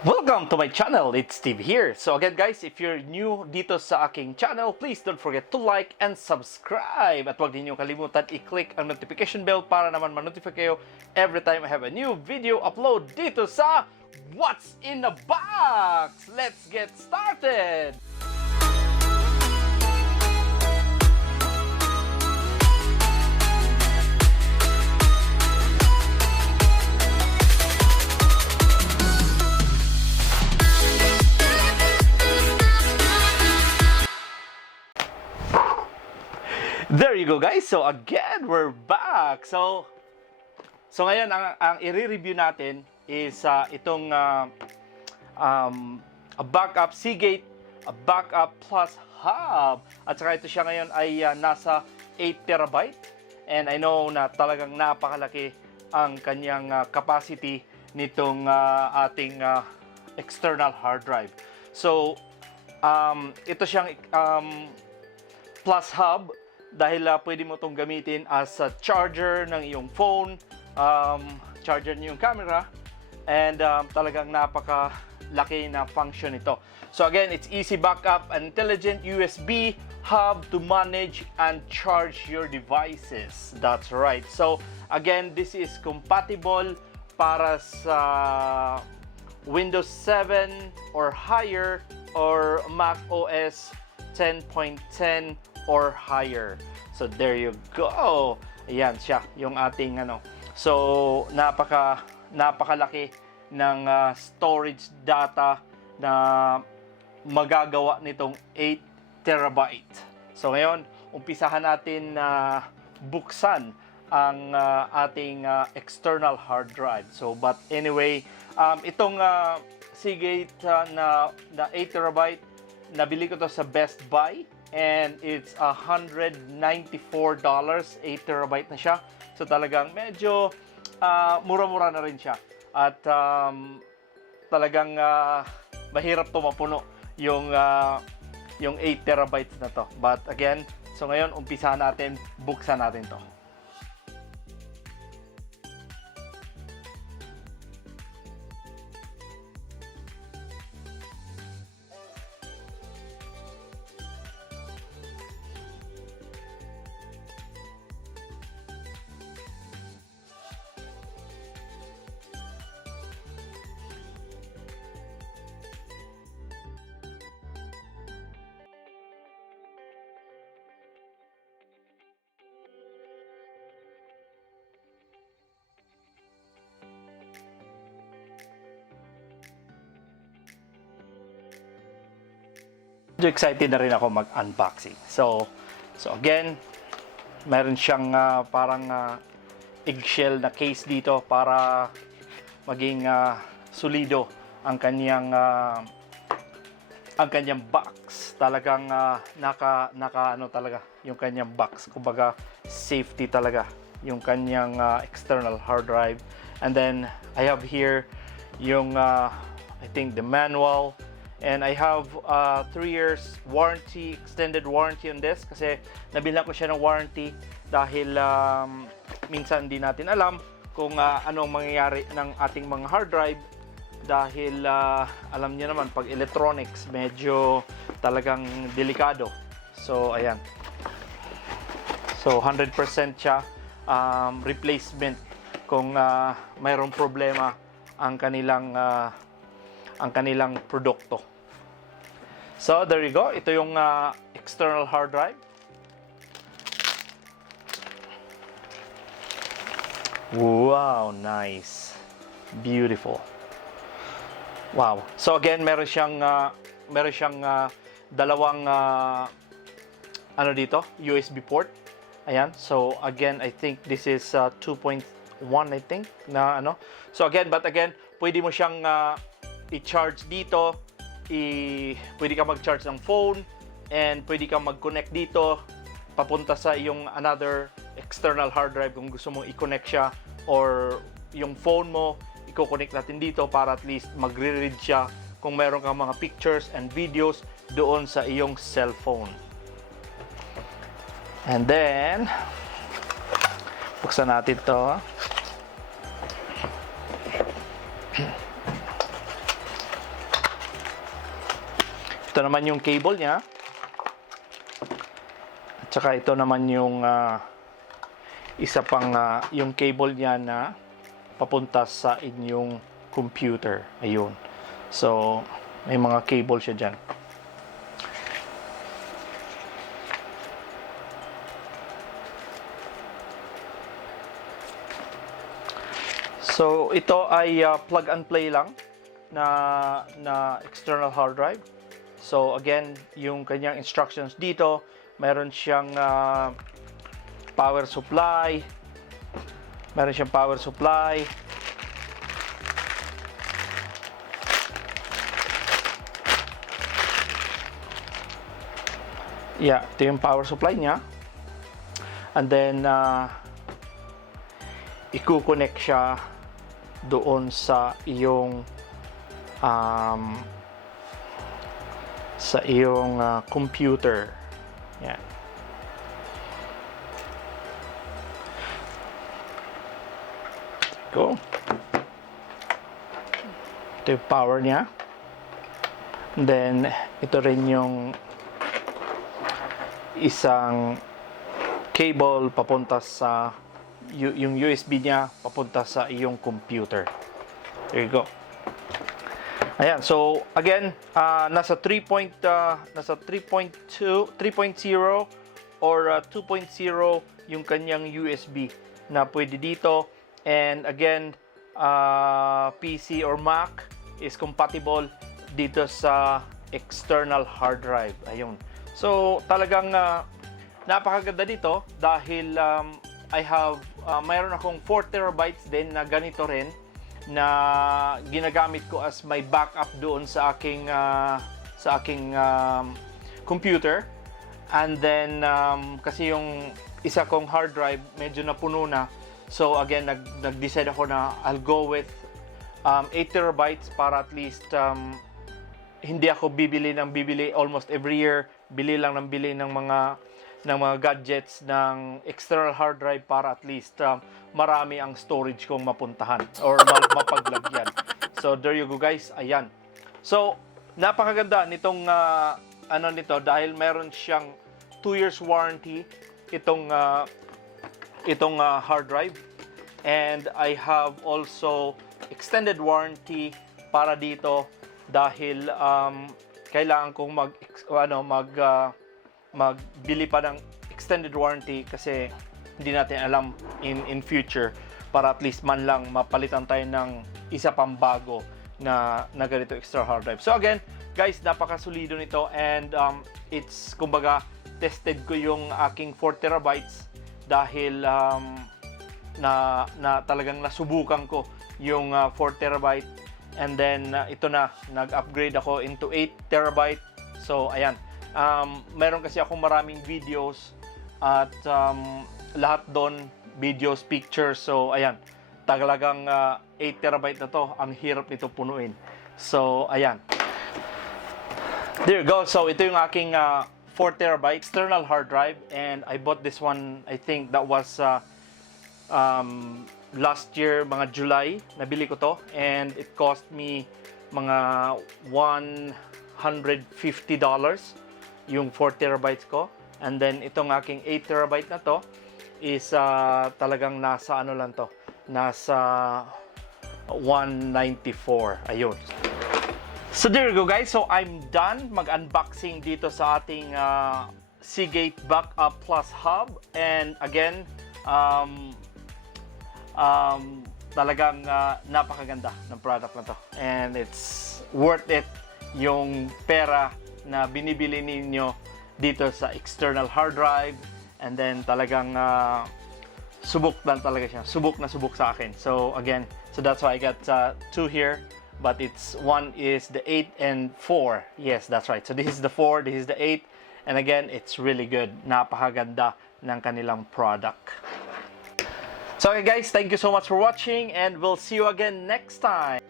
Welcome to my channel, it's Steve here. So again guys, if you're new dito sa aking channel, please don't forget to like and subscribe. At huwag ninyong kalimutan i-click ang notification bell para naman ma-notify kayo every time I have a new video upload dito sa What's in the Box? Let's get started! There you go guys. So again, we're back. So ngayon ang i-review natin is itong a backup Seagate, a backup plus hub. At saka ito siya ngayon ay nasa 8 TB. And I know na talagang napakalaki ang kanyang capacity nitong ating external hard drive. So ito siyang plus hub dahil pwede mo itong gamitin as a charger ng iyong phone, charger ng iyong camera, and talagang napakalaki na function ito. So again, it's easy backup, an intelligent USB hub to manage and charge your devices. That's right. So again, this is compatible para sa Windows 7 or higher or Mac OS 10.10 or higher. So there you go. Ayan siya, yung ating ano. So napakalaki ng storage data na magagawa nitong 8 TB. So ngayon, umpisahan natin na buksan ang ating external hard drive. So but anyway, itong Seagate na 8 TB, nabili ko to sa Best Buy. And it's $194, 8 TB na siya. So talagang medyo mura-mura na rin siya. At talagang mahirap to mapuno yung 8 TB na to. But again, so ngayon umpisa natin, buksan natin to. Medyo excited na rin ako mag-unboxing. So again, meron siyang parang eggshell na case dito para maging solido ang kanyang box. Talagang naka ano talaga yung kanyang box. Kumbaga safety talaga yung kanyang external hard drive. And then I have here yung I think the manual. And I have 3 years warranty, extended warranty on this kasi nabilang ko siya ng warranty dahil minsan hindi natin alam kung anong mangyayari ng ating mga hard drive dahil alam niyo naman pag electronics medyo talagang delikado. So ayan. So 100% siya replacement kung mayroong problema ang kanilang produkto. So there you go. Ito yung external hard drive. Wow, nice. Beautiful. Wow. So again, meron siyang dalawang ano dito, USB port. Ayan. So again, I think this is 2.1 I think na ano. So again, pwede mo siyang i-charge dito, pwede ka mag-charge ng phone, and pwede ka mag-connect dito papunta sa iyong another external hard drive kung gusto mong i-connect siya, or yung phone mo, i-connect natin dito para at least magre-read siya kung meron kang mga pictures and videos doon sa iyong cellphone. And then buksan natin to. Ito naman yung cable niya. At saka ito naman yung isa pang yung cable niya na papunta sa inyong computer. Ayun. So, may mga cable siya dyan. So, ito ay plug and play lang na external hard drive. So, again, yung kanyang instructions dito, meron siyang power supply. Meron siyang power supply. Yeah, ito yung power supply niya. And then, i-connect siya doon sa iyong computer. Yan. Go. Ito yung power niya. And then, ito rin yung isang cable papunta sa yung USB niya papunta sa iyong computer. There you go. Ayan, so again, nasa 3.0 or 2.0 yung kanyang USB na pwede dito. And again, PC or Mac is compatible dito sa external hard drive. Ayun. So talagang napakaganda dito dahil I have mayroon akong 4 terabytes din na ganito rin na ginagamit ko as my backup doon sa aking computer. And then kasi yung isa kong hard drive medyo napuno na. So again, nag-decide ako na I'll go with 8 terabytes para at least hindi ako bibili almost every year. Bili lang ng mga gadgets ng external hard drive para at least marami ang storage kong mapuntahan or mapaglagyan. So there you go guys, ayan. So napakaganda nitong nito dahil meron siyang 2 years warranty itong hard drive, and I have also extended warranty para dito dahil kailangan kong magbili pa ng extended warranty kasi hindi natin alam in future para at least man lang mapalitan tayo ng isa pang bago na ganito extra hard drive. So again, guys, napakasulido nito, and it's kumbaga tested ko yung aking 4 terabytes dahil na talagang nasubukan ko yung 4 terabyte, and then ito na nag-upgrade ako into 8 terabyte. So ayan. Meron kasi akong maraming videos at lahat doon videos, pictures. So ayan, talagang 8 terabyte na to. Ang hirap nito punuin. So ayan, there you go. So ito yung aking 4 terabyte external hard drive, and I bought this one, I think that was last year, mga July, nabili ko to, and it cost me mga $150 yung 4 terabytes ko. And then itong aking 8 terabyte na to is talagang nasa ano lang to, nasa 194. Ayun. So there you go guys. So I'm done mag-unboxing dito sa ating Seagate Backup Plus Hub. And again, talagang napakaganda ng product na to. And it's worth it yung pera na binibili ninyo dito sa external hard drive. And then talagang subok lang talaga siya. Subok na subok sa akin. So again, so that's why I got 2 here. But it's one is the 8 and 4. Yes, that's right. So this is the 4, this is the 8. And again, it's really good. Napakaganda ng kanilang product. So okay guys, thank you so much for watching, and we'll see you again next time.